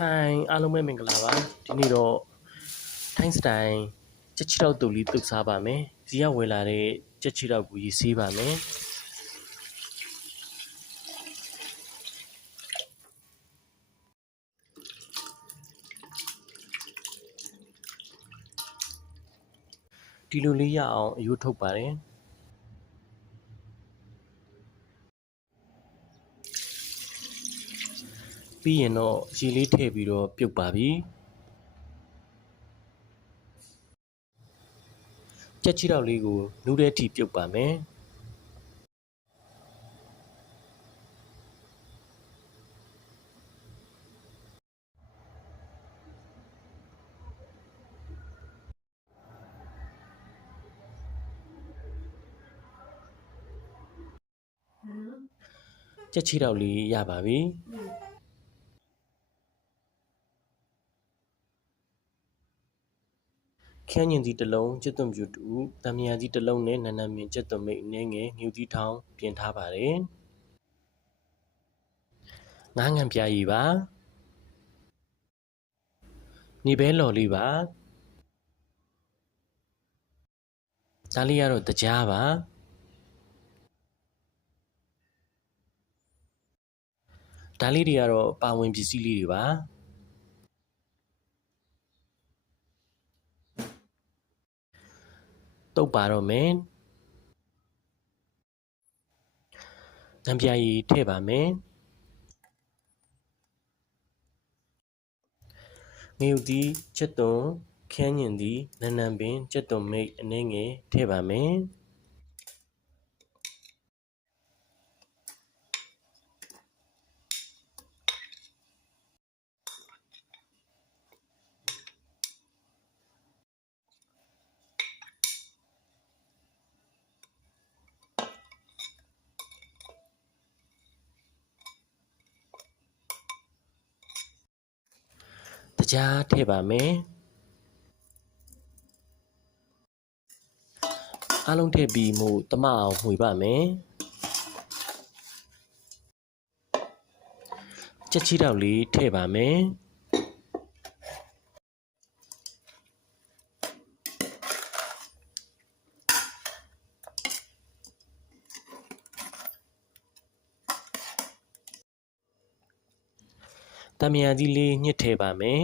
ဟိုင်းအားလုံးပဲမင်္ဂလာပါဒီနေ့တော့ထိုင်းစတိုင်ကြက်ချီတောက်တူလီတုတ်စားပါမယ်ဇီးရဝယ်လာတဲ့ကြက်ချီတောက်ကိုရေးဆေးပါမယ်ဒီလိုလေးရအောင်အယိုးထုတ်ပါတယ်ပြီးရင်တော့ရေလေးထည့်ပြီးတော့ပြုတ်ပါပြီကြက်ချီတောက်လေးကိုနူးတဲ့အထိပြုတ်ပါမယ်ကြက်ချီတောက်လေးရပါပြီခရမ်းညင်သီးတစ်လုံးကြက်သွန်ဖြူတူတံမြာသီးတစ်လုံးနဲ့နန်းနန်းမြင့်ကြက်သွန်မိတ်အနှဲငယ်ငြူသီးထောင်းပြင်ထားပါတယ်ငါးငံပြားရည်ပါနေဘဲလော်လေးပါဒါလေးကတော့တကြားပါဒါလေးတွေကတော့ပါဝင်ပစ္စည်းလေးတွေပါတုတ်ပါတော့မယ်ငံပြားရည်ထည့်ပါမယ်ငရုတ်သီးကြက်သွန်ခရမ်းညင်သီးနန်းနန်းပင်ကြက်သွန်မိတ်အနှဲငယ်ထည့်ပါမယ်တကြားထည့်ပါမယ်အားလုံးထည့်ပြီးမှုတမအောင်မှွေပါမယ်ကြက်ချီတောက်လေးထည့်ပါမယ်တံမြာသီးလေးညှစ်ထည့်ပါမယ်